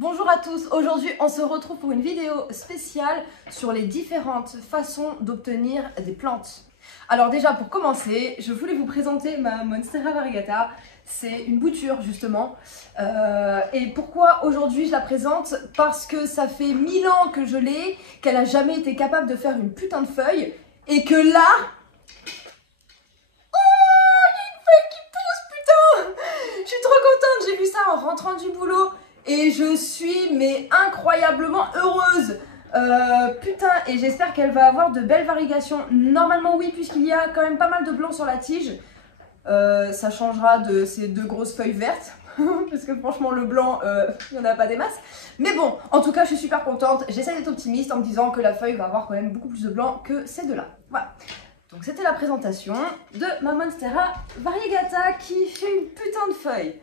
Bonjour à tous, aujourd'hui on se retrouve pour une vidéo spéciale sur les différentes façons d'obtenir des plantes. Alors déjà pour commencer, je voulais vous présenter ma Monstera variegata. C'est une bouture justement. Et pourquoi aujourd'hui je la présente? Parce que ça fait 1000 ans que je l'ai, qu'elle n'a jamais été capable de faire une putain de feuille. Et que là... Oh, il y a une feuille qui pousse, putain! Je suis trop contente, j'ai vu ça en rentrant du boulot. Et je suis mais incroyablement heureuse. Putain, et j'espère qu'elle va avoir de belles variegations. Normalement oui, puisqu'il y a quand même pas mal de blanc sur la tige. Ça changera de ces deux grosses feuilles vertes. Parce que franchement le blanc, il n'y en a pas des masses. Mais bon, en tout cas je suis super contente. J'essaie d'être optimiste en me disant que la feuille va avoir quand même beaucoup plus de blanc que ces deux-là. Voilà. Donc c'était la présentation de ma Monstera variegata qui fait une putain de feuille.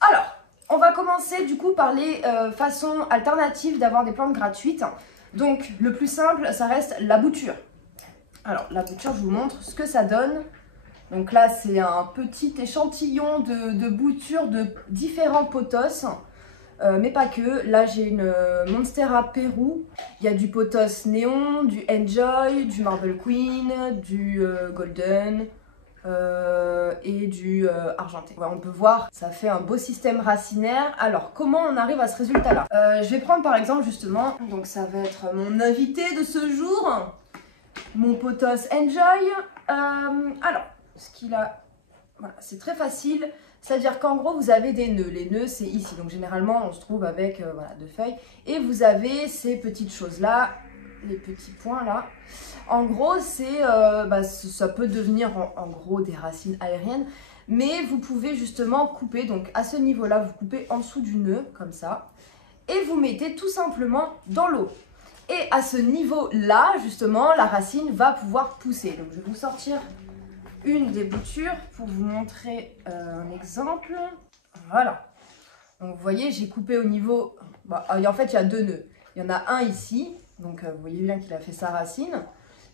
Alors... on va commencer du coup par les façons alternatives d'avoir des plantes gratuites. Donc le plus simple, ça reste la bouture. Alors la bouture, je vous montre ce que ça donne. Donc là c'est un petit échantillon de bouture de différents pothos. Mais pas que, là j'ai une Monstera Pérou. Il y a du pothos néon, du Enjoy, du Marble Queen, du Golden... et du argenté. Ouais, on peut voir, ça fait un beau système racinaire. Alors, comment on arrive à ce résultat-là? Je vais prendre par exemple justement, donc ça va être mon invité de ce jour, mon pothos Enjoy. Alors, ce qu'il a, voilà, c'est très facile. C'est-à-dire qu'en gros, vous avez des nœuds. Les nœuds, c'est ici. Donc généralement, on se trouve avec voilà, deux feuilles. Et vous avez ces petites choses-là, les petits points là. En gros, c'est ça peut devenir en gros des racines aériennes, mais vous pouvez justement couper, donc à ce niveau-là, vous coupez en dessous du nœud, comme ça, et vous mettez tout simplement dans l'eau. Et à ce niveau-là, justement, la racine va pouvoir pousser. Donc je vais vous sortir une des boutures pour vous montrer un exemple. Voilà. Donc vous voyez, j'ai coupé au niveau... en fait, il y a deux nœuds. Il y en a un ici, donc vous voyez bien qu'il a fait sa racine.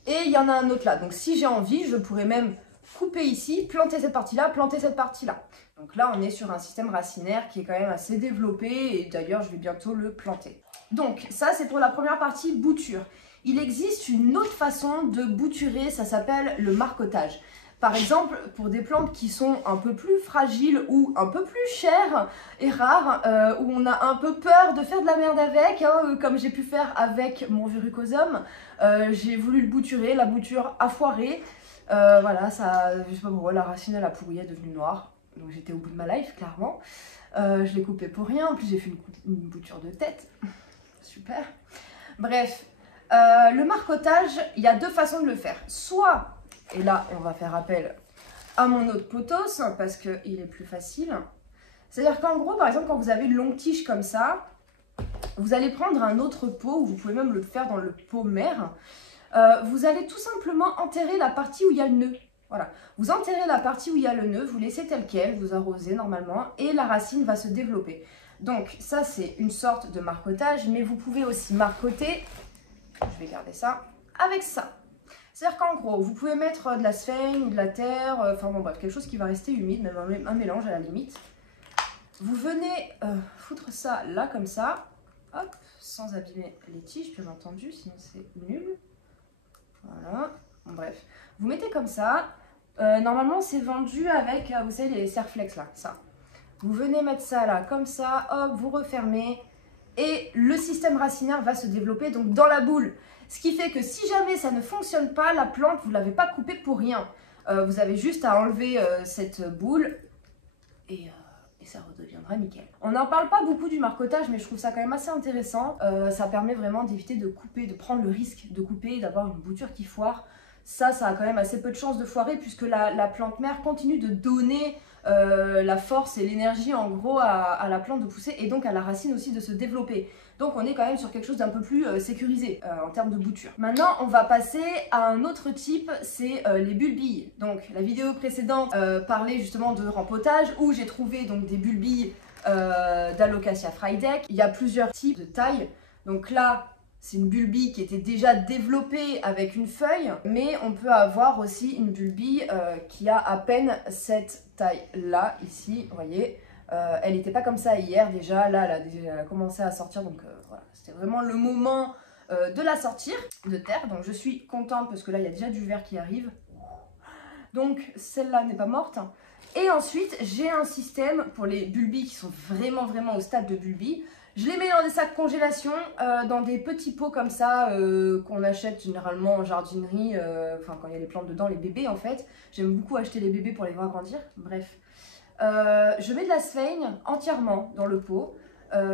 Et il y en a un autre là. Donc si j'ai envie, je pourrais même couper ici, planter cette partie-là, planter cette partie-là. Donc là, on est sur un système racinaire qui est quand même assez développé. Et d'ailleurs, je vais bientôt le planter. Donc ça, c'est pour la première partie bouture. Il existe une autre façon de bouturer, ça s'appelle le marcottage. Par exemple, pour des plantes qui sont un peu plus fragiles ou un peu plus chères et rares, où on a un peu peur de faire de la merde avec, hein, comme j'ai pu faire avec mon verrucosum, j'ai voulu le bouturer, la bouture a foiré. Voilà, ça, je sais pas pourquoi, la racine elle a pourri, elle est devenue noire. Donc j'étais au bout de ma life, clairement. Je l'ai coupé pour rien, en plus j'ai fait une bouture de tête. Super. Bref, le marcottage, il y a deux façons de le faire. Soit... et là, on va faire appel à mon autre pothos parce qu'il est plus facile. C'est-à-dire qu'en gros, par exemple, quand vous avez une longue tige comme ça, vous allez prendre un autre pot, ou vous pouvez même le faire dans le pot mère. Vous allez tout simplement enterrer la partie où il y a le nœud. Voilà. Vous enterrez la partie où il y a le nœud, vous laissez tel quel, vous arrosez normalement, et la racine va se développer. Donc ça, c'est une sorte de marcottage, mais vous pouvez aussi marcoter, je vais garder ça, avec ça. C'est-à-dire qu'en gros, vous pouvez mettre de la sphène ou de la terre, enfin bon bref, quelque chose qui va rester humide, même un mélange à la limite. Vous venez foutre ça là comme ça, hop, sans abîmer les tiges bien entendu, sinon c'est nul. Voilà, bon, bref. Vous mettez comme ça, normalement c'est vendu avec, vous savez, les Serflex là, ça. Vous venez mettre ça là comme ça, hop, vous refermez et le système racinaire va se développer donc dans la boule. Ce qui fait que si jamais ça ne fonctionne pas, la plante, vous ne l'avez pas coupée pour rien. Vous avez juste à enlever cette boule et ça redeviendra nickel. On n'en parle pas beaucoup du marcottage, mais je trouve ça quand même assez intéressant. Ça permet vraiment d'éviter de couper, de prendre le risque de couper et d'avoir une bouture qui foire. Ça a quand même assez peu de chances de foirer puisque la plante mère continue de donner la force et l'énergie en gros à la plante de pousser et donc à la racine aussi de se développer. Donc on est quand même sur quelque chose d'un peu plus sécurisé en termes de bouture. Maintenant on va passer à un autre type, c'est les bulbilles. Donc la vidéo précédente parlait justement de rempotage où j'ai trouvé donc des bulbilles d'Alocasia frydek. Il y a plusieurs types de tailles. Donc là c'est une bulbille qui était déjà développée avec une feuille, mais on peut avoir aussi une bulbille qui a à peine cette taille-là, ici, vous voyez, Elle n'était pas comme ça hier déjà, là elle a commencé à sortir, donc voilà, c'était vraiment le moment de la sortir de terre. Donc je suis contente parce que là il y a déjà du verre qui arrive. Donc celle-là n'est pas morte. Et ensuite j'ai un système pour les bulbis qui sont vraiment au stade de bulbis. Je les mets dans des sacs congélation, dans des petits pots comme ça qu'on achète généralement en jardinerie, enfin quand il y a les plantes dedans, les bébés en fait. J'aime beaucoup acheter les bébés pour les voir grandir, bref. Je mets de la sphaigne entièrement dans le pot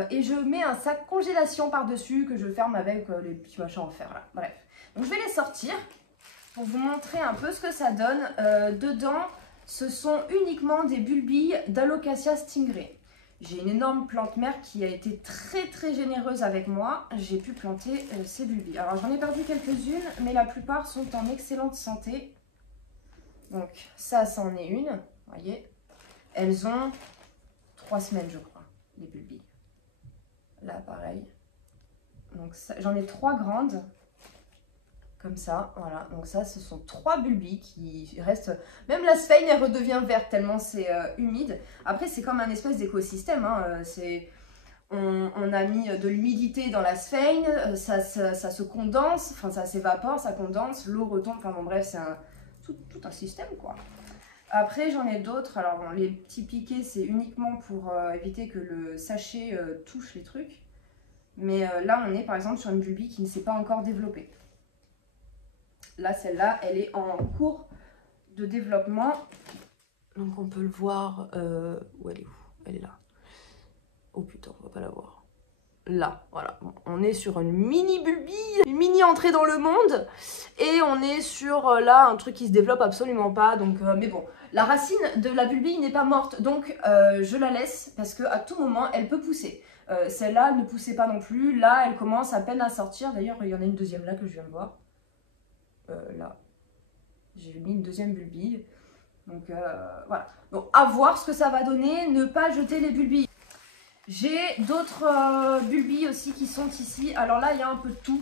et je mets un sac congélation par-dessus que je ferme avec les petits machins en fer là. Bref, donc je vais les sortir pour vous montrer un peu ce que ça donne. Dedans, ce sont uniquement des bulbilles d'Alocasia stingray. J'ai une énorme plante mère qui a été très généreuse avec moi. J'ai pu planter ces bulbilles. Alors j'en ai perdu quelques-unes, mais la plupart sont en excellente santé. Donc ça en est une, vous voyez. Elles ont 3 semaines, je crois, les bulbilles. Là, pareil. Donc j'en ai 3 grandes. Comme ça, voilà. Donc ça, ce sont 3 bulbilles qui restent... Même la sphaigne, elle redevient verte tellement c'est humide. Après, c'est comme un espèce d'écosystème. Hein. On a mis de l'humidité dans la sphaigne, ça se condense, enfin ça s'évapore, ça condense, l'eau retombe. Enfin bon, bref, c'est tout un système, quoi. Après, j'en ai d'autres. Alors, bon, les petits piquets, c'est uniquement pour éviter que le sachet touche les trucs. Mais là, on est par exemple sur une bulbille qui ne s'est pas encore développée. Là, celle-là, elle est en cours de développement. Donc, on peut le voir. Où elle est où? Elle est là. Oh putain, on va pas la voir. Là, voilà. Bon, on est sur une mini bulbille, une mini entrée dans le monde. Et on est sur, là, un truc qui se développe absolument pas. Donc, mais bon, la racine de la bulbille n'est pas morte. Donc, je la laisse parce qu'à tout moment, elle peut pousser. Celle-là ne poussait pas non plus. Là, elle commence à peine à sortir. D'ailleurs, il y en a une deuxième là que je viens de voir. Là, j'ai mis une deuxième bulbille. Donc voilà. Donc à voir ce que ça va donner. Ne pas jeter les bulbilles. J'ai d'autres bulbilles aussi qui sont ici. Alors là, il y a un peu de tout.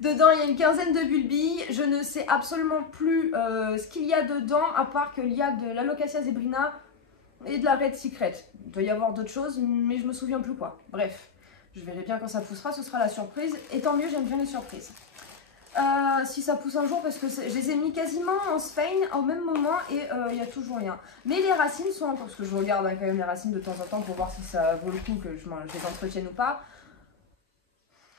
Dedans, il y a une quinzaine de bulbilles. Je ne sais absolument plus ce qu'il y a dedans, à part qu'il y a de l'Alocasia zebrina et de la Red Secret. Il doit y avoir d'autres choses, mais je me souviens plus quoi. Bref, je verrai bien quand ça poussera, ce sera la surprise. Et tant mieux, j'aime bien les surprises. Si ça pousse un jour, parce que je les ai mis quasiment en sphaigne au même moment et il n'y a toujours rien. Mais les racines sont encore, parce que je regarde hein, quand même les racines de temps en temps pour voir si ça vaut le coup que je les entretienne ou pas.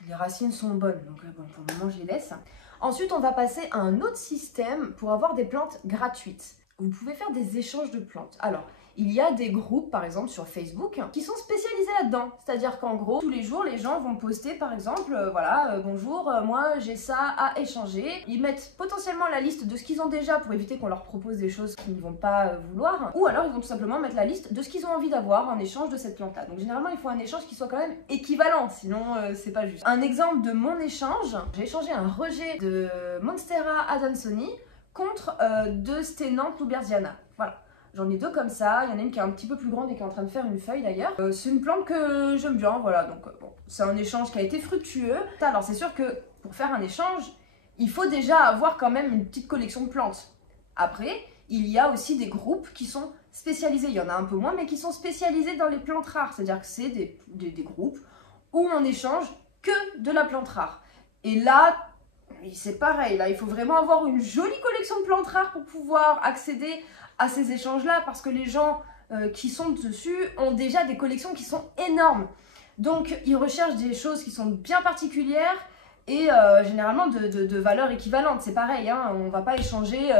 Les racines sont bonnes, donc bon, pour le moment je les laisse. Ensuite, on va passer à un autre système pour avoir des plantes gratuites. Vous pouvez faire des échanges de plantes. Alors, il y a des groupes, par exemple sur Facebook, qui sont spécialisés là-dedans. C'est-à-dire qu'en gros, tous les jours, les gens vont poster, par exemple, voilà, bonjour, moi j'ai ça à échanger. Ils mettent potentiellement la liste de ce qu'ils ont déjà pour éviter qu'on leur propose des choses qu'ils ne vont pas vouloir. Ou alors, ils vont tout simplement mettre la liste de ce qu'ils ont envie d'avoir en échange de cette plante-là. Donc généralement, il faut un échange qui soit quand même équivalent, sinon c'est pas juste. Un exemple de mon échange, j'ai échangé un rejet de Monstera adansoni contre de Stenante luberziana. Voilà. J'en ai 2 comme ça, il y en a une qui est un petit peu plus grande et qui est en train de faire une feuille d'ailleurs. C'est une plante que j'aime bien, voilà, donc bon, c'est un échange qui a été fructueux. Alors c'est sûr que pour faire un échange, il faut déjà avoir quand même une petite collection de plantes. Après, il y a aussi des groupes qui sont spécialisés, il y en a un peu moins, mais qui sont spécialisés dans les plantes rares. C'est-à-dire que c'est des groupes où on échange que de la plante rare. Et là, c'est pareil, là il faut vraiment avoir une jolie collection de plantes rares pour pouvoir accéder à ces échanges-là, parce que les gens qui sont dessus ont déjà des collections qui sont énormes. Donc ils recherchent des choses qui sont bien particulières et généralement de valeur équivalente. C'est pareil, hein, on ne va pas échanger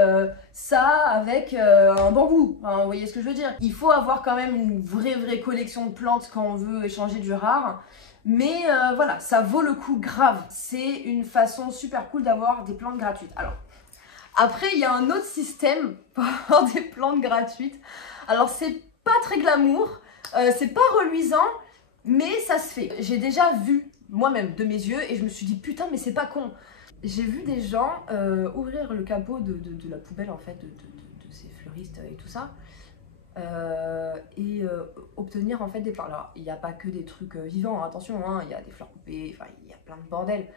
ça avec un bambou, hein, vous voyez ce que je veux dire. Il faut avoir quand même une vraie collection de plantes quand on veut échanger du rare. Mais voilà, ça vaut le coup grave. C'est une façon super cool d'avoir des plantes gratuites. Alors, après, il y a un autre système pour avoir des plantes gratuites. Alors, c'est pas très glamour, c'est pas reluisant, mais ça se fait. J'ai déjà vu moi-même de mes yeux et je me suis dit, putain, mais c'est pas con. J'ai vu des gens ouvrir le capot de la poubelle, en fait, de ces fleuristes et tout ça. Obtenir en fait des plantes. Alors il n'y a pas que des trucs vivants, attention, hein, il y a des fleurs coupées, enfin il y a plein de bordel.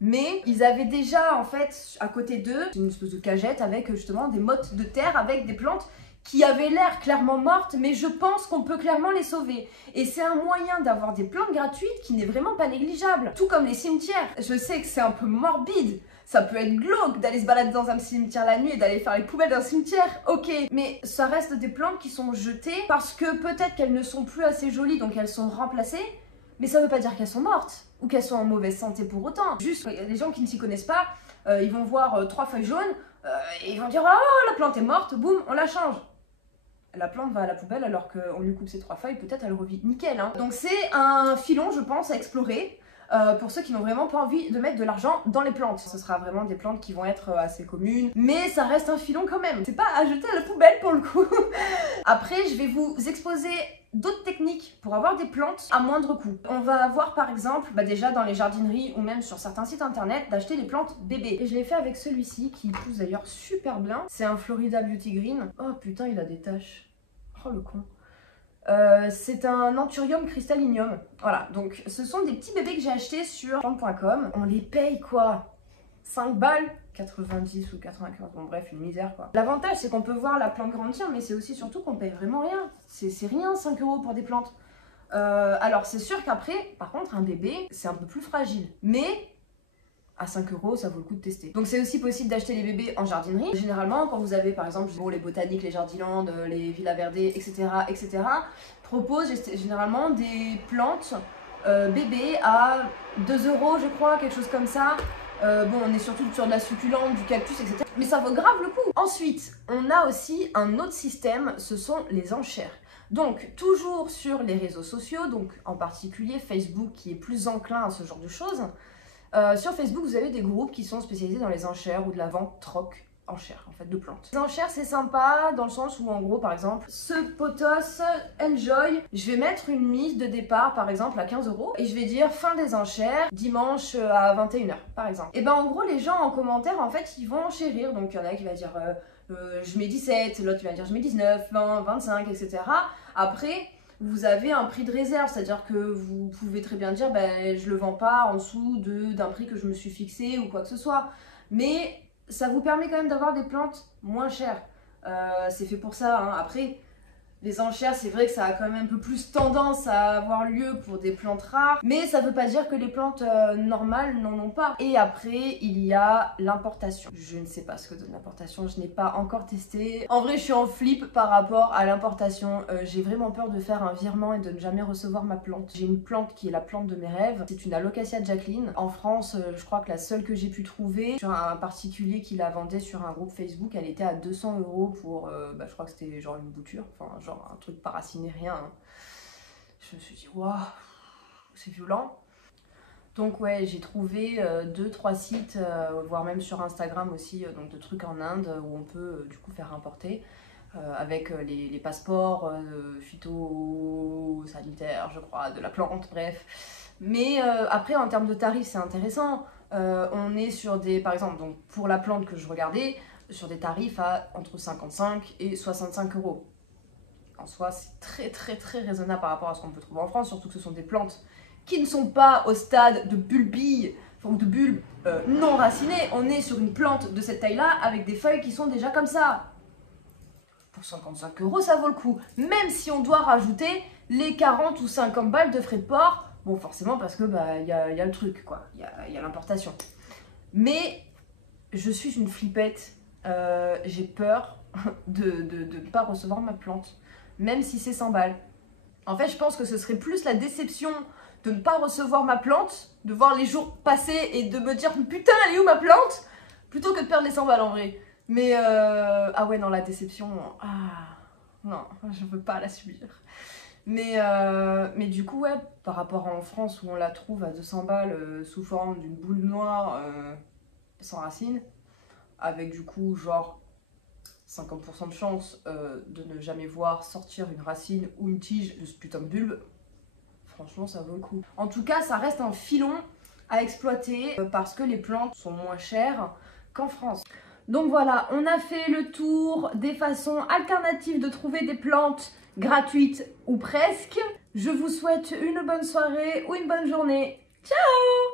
Mais ils avaient déjà en fait à côté d'eux une espèce de cagette avec justement des mottes de terre avec des plantes qui avaient l'air clairement mortes, mais je pense qu'on peut clairement les sauver. Et c'est un moyen d'avoir des plantes gratuites qui n'est vraiment pas négligeable. Tout comme les cimetières. Je sais que c'est un peu morbide, ça peut être glauque d'aller se balader dans un cimetière la nuit et d'aller faire les poubelles d'un cimetière, ok. Mais ça reste des plantes qui sont jetées parce que peut-être qu'elles ne sont plus assez jolies, donc elles sont remplacées. Mais ça veut pas dire qu'elles sont mortes ou qu'elles sont en mauvaise santé pour autant. Juste, les gens qui ne s'y connaissent pas, ils vont voir 3 feuilles jaunes et ils vont dire « Oh, la plante est morte, boum, on la change ». La plante va à la poubelle alors qu'on lui coupe ses 3 feuilles, peut-être elle revit nickel. Hein. Donc c'est un filon, je pense, à explorer. Pour ceux qui n'ont vraiment pas envie de mettre de l'argent dans les plantes. Ce sera vraiment des plantes qui vont être assez communes, mais ça reste un filon quand même. C'est pas à jeter à la poubelle pour le coup. Après, je vais vous exposer d'autres techniques pour avoir des plantes à moindre coût. On va avoir par exemple, déjà dans les jardineries ou même sur certains sites internet, d'acheter des plantes bébés. Et je l'ai fait avec celui-ci qui pousse d'ailleurs super bien. C'est un Florida Beauty Green. Oh putain, il a des taches. Oh le con. C'est un Anthurium crystallinium. Voilà, donc ce sont des petits bébés que j'ai achetés sur plante.com. On les paye quoi 5 balles 90 ou 95, bon bref, une misère quoi. L'avantage c'est qu'on peut voir la plante grandir, mais c'est aussi surtout qu'on paye vraiment rien. C'est rien 5 € pour des plantes. Alors c'est sûr qu'après, par contre un bébé c'est un peu plus fragile. Mais à 5 € ça vaut le coup de tester. Donc c'est aussi possible d'acheter les bébés en jardinerie. Généralement quand vous avez par exemple les botaniques, les Jardiland, les Villas Verdées, etc. proposent généralement des plantes bébés à 2 € je crois, quelque chose comme ça. Bon, on est surtout sur de la succulente, du cactus, etc. Mais ça vaut grave le coup. Ensuite, on a aussi un autre système, ce sont les enchères. Donc, toujours sur les réseaux sociaux, donc en particulier Facebook qui est plus enclin à ce genre de choses. Sur Facebook, vous avez des groupes qui sont spécialisés dans les enchères ou de la vente troc enchères en fait de plantes. Les enchères c'est sympa dans le sens où en gros par exemple ce potos Enjoy, je vais mettre une mise de départ par exemple à 15 € et je vais dire fin des enchères dimanche à 21 h par exemple. Et ben en gros les gens en commentaire en fait ils vont enchérir, donc il y en a qui va dire je mets 17, l'autre qui va dire je mets 19, 20, 25 etc. Après vous avez un prix de réserve, c'est-à-dire que vous pouvez très bien dire je le vends pas en dessous d'un prix que je me suis fixé ou quoi que ce soit, mais ça vous permet quand même d'avoir des plantes moins chères. C'est fait pour ça. Hein. Après, les enchères, c'est vrai que ça a quand même un peu plus tendance à avoir lieu pour des plantes rares. Mais ça ne veut pas dire que les plantes normales n'en ont pas. Et après, il y a l'importation. Je ne sais pas ce que donne l'importation. Je n'ai pas encore testé. En vrai, je suis en flip par rapport à l'importation. J'ai vraiment peur de faire un virement et de ne jamais recevoir ma plante. J'ai une plante qui est la plante de mes rêves. C'est une Alocasia Jacqueline. En France, je crois que la seule que j'ai pu trouver, sur un particulier qui la vendait sur un groupe Facebook, elle était à 200 € pour, je crois que c'était genre une bouture. Enfin, genre un truc pas raciné, rien. Hein. Je me suis dit, waouh, c'est violent. Donc ouais, j'ai trouvé 2-3 sites, voire même sur Instagram aussi, donc de trucs en Inde où on peut du coup faire importer avec les passeports phytosanitaires, je crois, de la plante, bref. Mais après, en termes de tarifs, c'est intéressant. On est sur des, par exemple, donc pour la plante que je regardais, sur des tarifs à entre 55 et 65 €. En soi, c'est très raisonnable par rapport à ce qu'on peut trouver en France, surtout que ce sont des plantes qui ne sont pas au stade de bulbille, ou de bulbes non racinées. On est sur une plante de cette taille-là avec des feuilles qui sont déjà comme ça. Pour 55 €, ça vaut le coup. Même si on doit rajouter les 40 ou 50 balles de frais de port. Bon, forcément, parce que y a le truc, quoi. Il y a l'importation. Mais je suis une flippette. J'ai peur de ne pas recevoir ma plante. Même si c'est 100 balles. En fait, je pense que ce serait plus la déception de ne pas recevoir ma plante, de voir les jours passer et de me dire putain, elle est où ma plante, plutôt que de perdre les 100 balles en vrai. Mais ah ouais, non, la déception, non, je veux pas la subir. Mais du coup, ouais, par rapport en France où on la trouve à 200 balles sous forme d'une boule noire sans racines, avec du coup, genre 50% de chance de ne jamais voir sortir une racine ou une tige de ce putain de bulbe, franchement ça vaut le coup. En tout cas ça reste un filon à exploiter parce que les plantes sont moins chères qu'en France. Donc voilà, on a fait le tour des façons alternatives de trouver des plantes gratuites ou presque. Je vous souhaite une bonne soirée ou une bonne journée. Ciao!